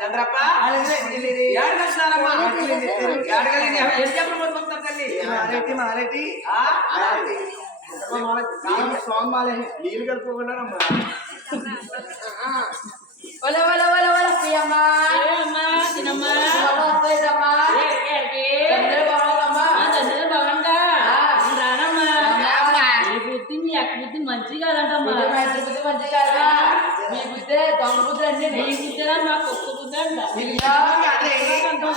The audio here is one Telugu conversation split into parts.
చంద్రప్ప ఏడు కృష్ణారమ్మా ఏడగలిని ఏం తల్లి నీళ్ళు కలుపుకుండా ఒల ఒల ఒల ఒల ప్రియమ్మా. బుద్ధి మీ అక్క బుద్ధి మంచి కాదంటమ్మా. బుద్ధి మంచి కాదా? మీ బుద్ధి దొంగ బుద్ధి అన్ని నీ బుద్ధిరా మా కొత్త బుద్ధి అంట ఒరే రంగమ్మ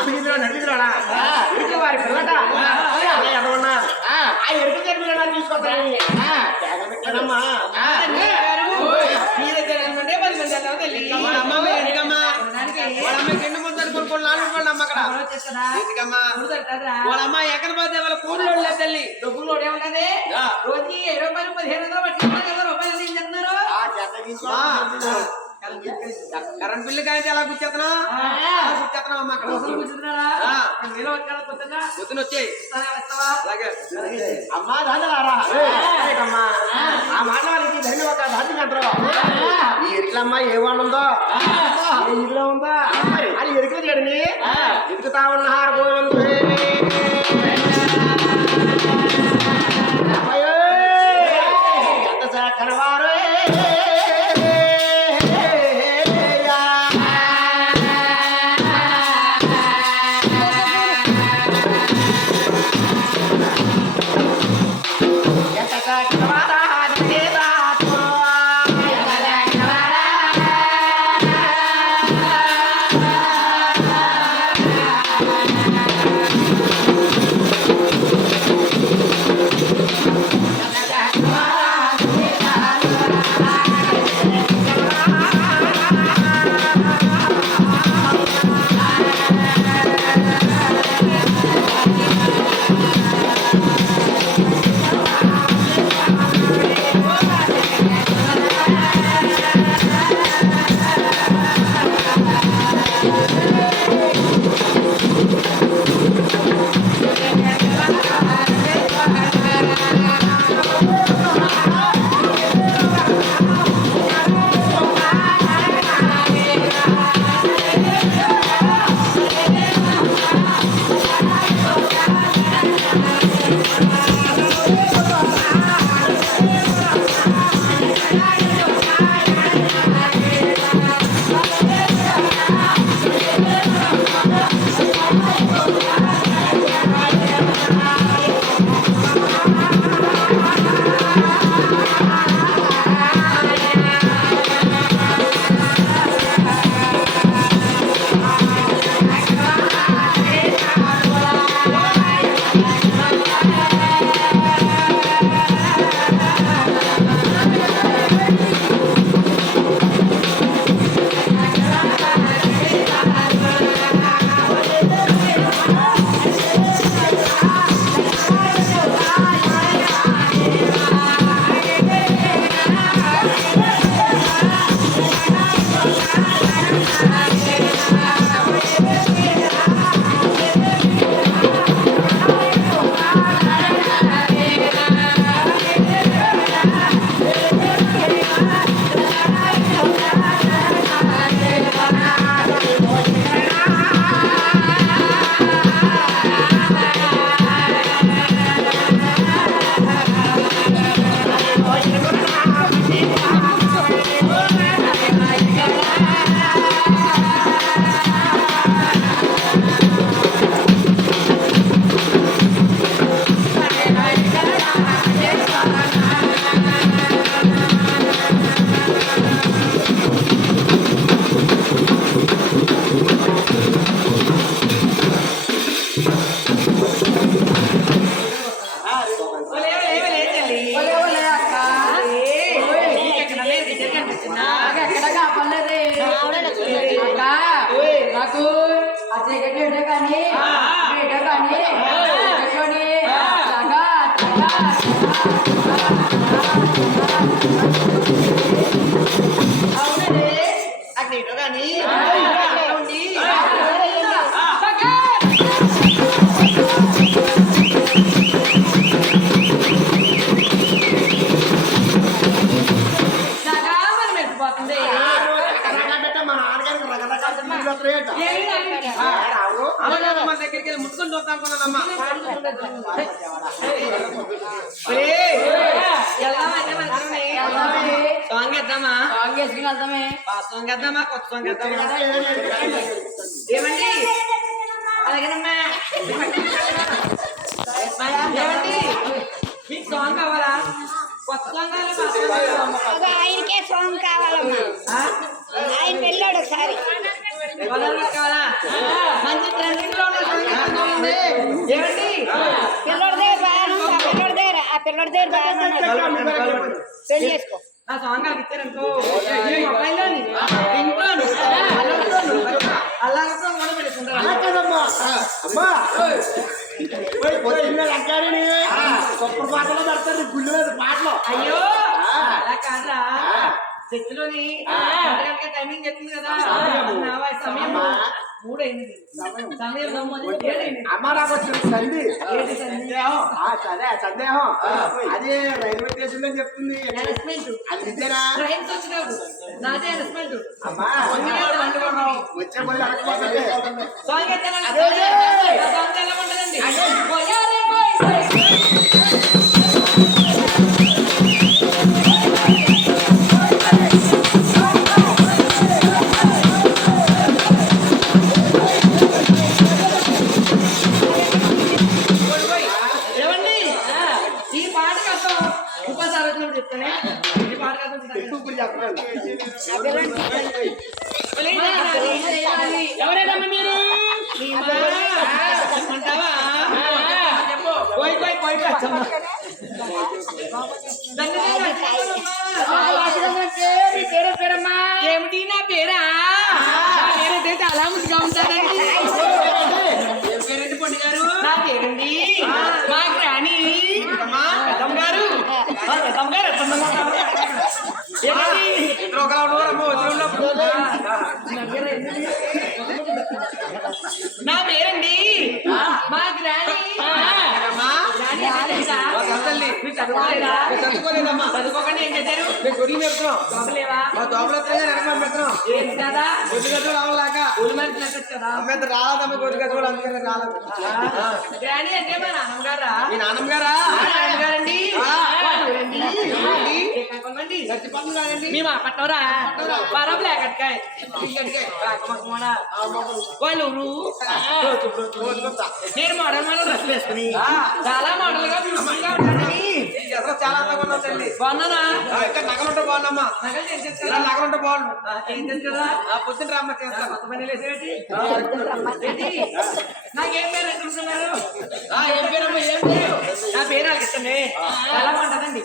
నడిపిద్రాడా ఇంటి వారి పిల్లట ఎడవన్నా ఆ ఎరుపు జరిపిన తీసుకొస్తాను అమ్మా మీ దగ్గర ఎనిమిది పది మంది అలా తెలియదు వాళ్ళ అమ్మ ఎందుకమ్మా వాళ్ళ అమ్మ కింద ముందు కొనుక్కోండి నాలుగు వాళ్ళ అమ్మ అక్కడ ఎందుకమ్మా వాళ్ళ అమ్మ ఎక్కడ పోతే వాళ్ళ కూతురు లేదు తల్లి డబ్బులు ఏమున్నది ఆ. రోజుకి ఇరవై రూపాయలు పదిహేను వందలు రూపాయలు ఏం చేస్తున్నారు కరెంట్ బిల్లు కానీ ఎలా గుర్చేస్తున్నా పొద్దున వచ్చాయి అమ్మా దాదారా అమ్మా. ఆ మాట వాళ్ళకి ధన్యవాదాలు. దాచి అంటారు ఈ ఎరికలమ్మ ఏ వాడు ఉందో? ఏ ఇదిలో ఉందో? అది ఎరుకలు చేయడని ఎదుగుతా ఉన్నారు పోయింది సాంగ్ వేద్దామా కొత్త సాంగ్ వేద్దామా ఏమండి? అలాగేనమ్మా. ఏమండి? మీకు సాంగ్ కావాలా? కొత్త సాంగ్ కావాలా? ఆయనకే సాంగ్ కావాలమ్మా. ఆ? ఆయన వెళ్ళాడు ఒకసారి. కావాలా? మంచి ట్రెండింగ్లో. ఏమండి? పిల్లడి దగ్గర పిల్లడి దగ్గర ఆ పిల్లడి దగ్గర పెళ్ళి చేసుకో. నా సాంగ్ ఇచ్చారనుకో మొబైల్లోని అల్లరితోను అల్లరితో కూడా పెట్టుకుంటారు. అమ్మా. సూపర్ పాటలు పెడతారు గుళ్ళు మీద పాటలు. అయ్యో అలా కాదురా. చర్చిలోని టైమింగ్ చెప్తుంది కదా. సమయం మూడైంది సమయం ఏడైంది అమ్మ నాకు వచ్చిన సంధి ఏంటి సందేహం ఆ, సరే సందేహం అది రైల్వే స్టేషన్లో చెప్తుంది అది నిజేనా నాదే అమ్మా వచ్చే పోయి అడగపోతుంది సాంగ్ ఎత్తానండి సాంగ్ ఎలా ఉంటుందండి చెప్తానే ఎవరేనమ్మా మీరు చెప్పమ్మా. ఏమిటి నా పేరా పేరైతే చాలా ముద్దుగా ఉంటారండి నా పేరండి మా గ్రాని మా పెద్దమ్మ గారు మా పెద్దమ్మ గారు ఎత్తమ్మ గారు. ఏమండి? ఇద్దరు ఒకలా ఉన్నవారమ్మ, వదిలి ఉన్నప్పుడు. నా పేరేంటి? నా పేరండి మా గ్రాని అమ్మా, గ్రాని అంటే తెలుసా? చదువుకోకుండా ఏం చేశారు? ఏంటి కదా? మీ మా వాళ్ళు నేను మోడల్ మోడల్ డ్రెస్ వేసుకుని చాలా మోడల్గా బ్యూటిఫుల్గా ఉంటానని చాలా అందంగా ఉన్నావు తల్లి బాగున్నానా ఇంకా నగలుంటే బాగుందమ్మా. నగలు ఏం ఇలా చేస్తారా నగలుంటే బాగుండు. ఏం చేస్తారా ఆ పొద్దున రామ్మ చేస్తా. కొత్త పని లేసేటి ఏంటి? నాకేం పేరు అనుకుంటున్నారు ఆ, ఏం పేరమ్మా ఏం పేరు? నా పేరు వాళ్ళకి ఇష్టమే చాలా బాగుంటుందండి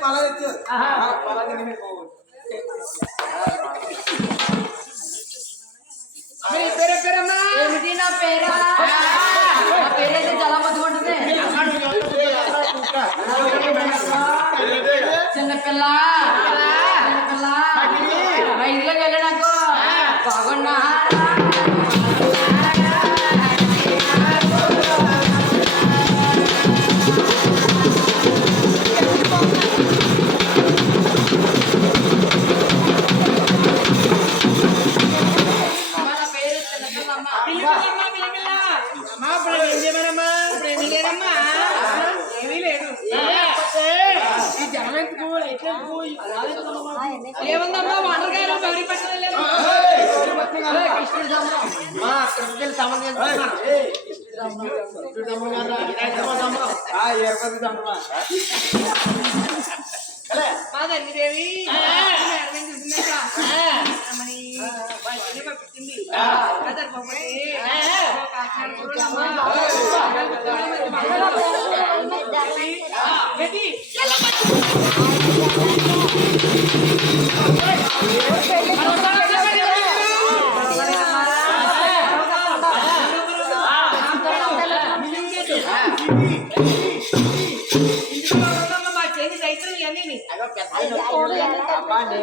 పలా తెచ్చు ఆహా. పలా తిని ఏమిటి నా పేరా? నా పేరైతే చాలా చిన్నపిల్ల చిన్నపిల్ల రైతులోకి వెళ్ళినాకు బాగున్నా. మా ఇప్పుడు ఏం చేయమనమ్మా? ఇప్పుడు ఏమీ లేదమ్మా. ఏమీ లేదు. ఈ జనం ఏముందమ్మా? వాటర్ గారు గౌరీ పట్టణం లేదు. మా తల్లిదేవి మేడం చూసిందట రమణి బయటనే పంపించింది అదర్ పంపండి కాకినాడ కుర్రోళ్ళమ్మ. బెట్టి, ఇందులో ఉన్నదమ్మా మా చేతి దైత్రం ఇవన్నీ అబ్బా, నే-